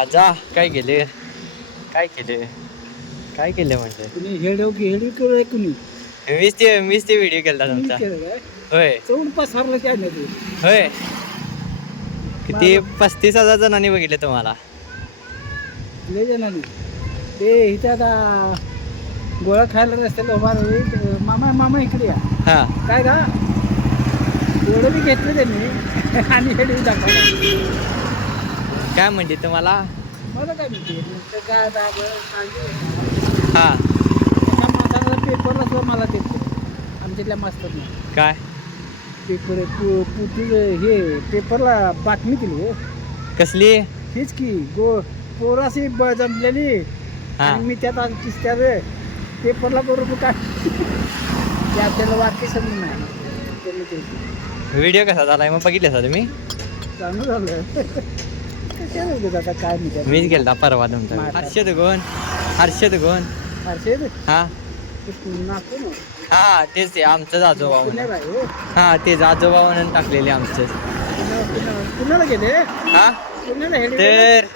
आजा काय केले काय केले काय केले म्हणजे कुणी हेडव केलं कुणी मीच ते व्हिडिओ केला तुमचा केलं काय होय चौन पसरलं काय नाही होय किती 35,000 जणांनी बघितले तुम्हाला लय जणांनी ते इथे आता गोळा खायला रस्त्याला उभा राहिले. मामा मामा इकडे या हा काय का एवढं बी घेतलं त्यांनी आणि हेडू दाखवलं. काय म्हणते तुम्हाला मला काय म्हणते काय सांगितलं हा एका माणसाला पेपरला सुद्धा मला ते आमच्यातल्या मास्तरनं काय पेपर हे पेपरला बातमी दिली हो कसली हीच की पोराशी जमलेली हा आणि मी त्यात किस्त्या पेपरला बरोबर काय ते आपल्याला वाक्य समजून नाही व्हिडिओ कसा झालाय मग बघितले का तुम्ही चांगलं झालं कशाला उगाच आता काय नाही मीच गेलता परवा तुमचा मारला. हर्षद गोन हर्षद हा नाको ना हा तेच ते आमचंच आजोबा म्हणून पुण्याला आहे हो. हा तेच आजोबा म्हणून टाकलेले आमचंच पुण्याला गेले हा पुण्याला हेडी तर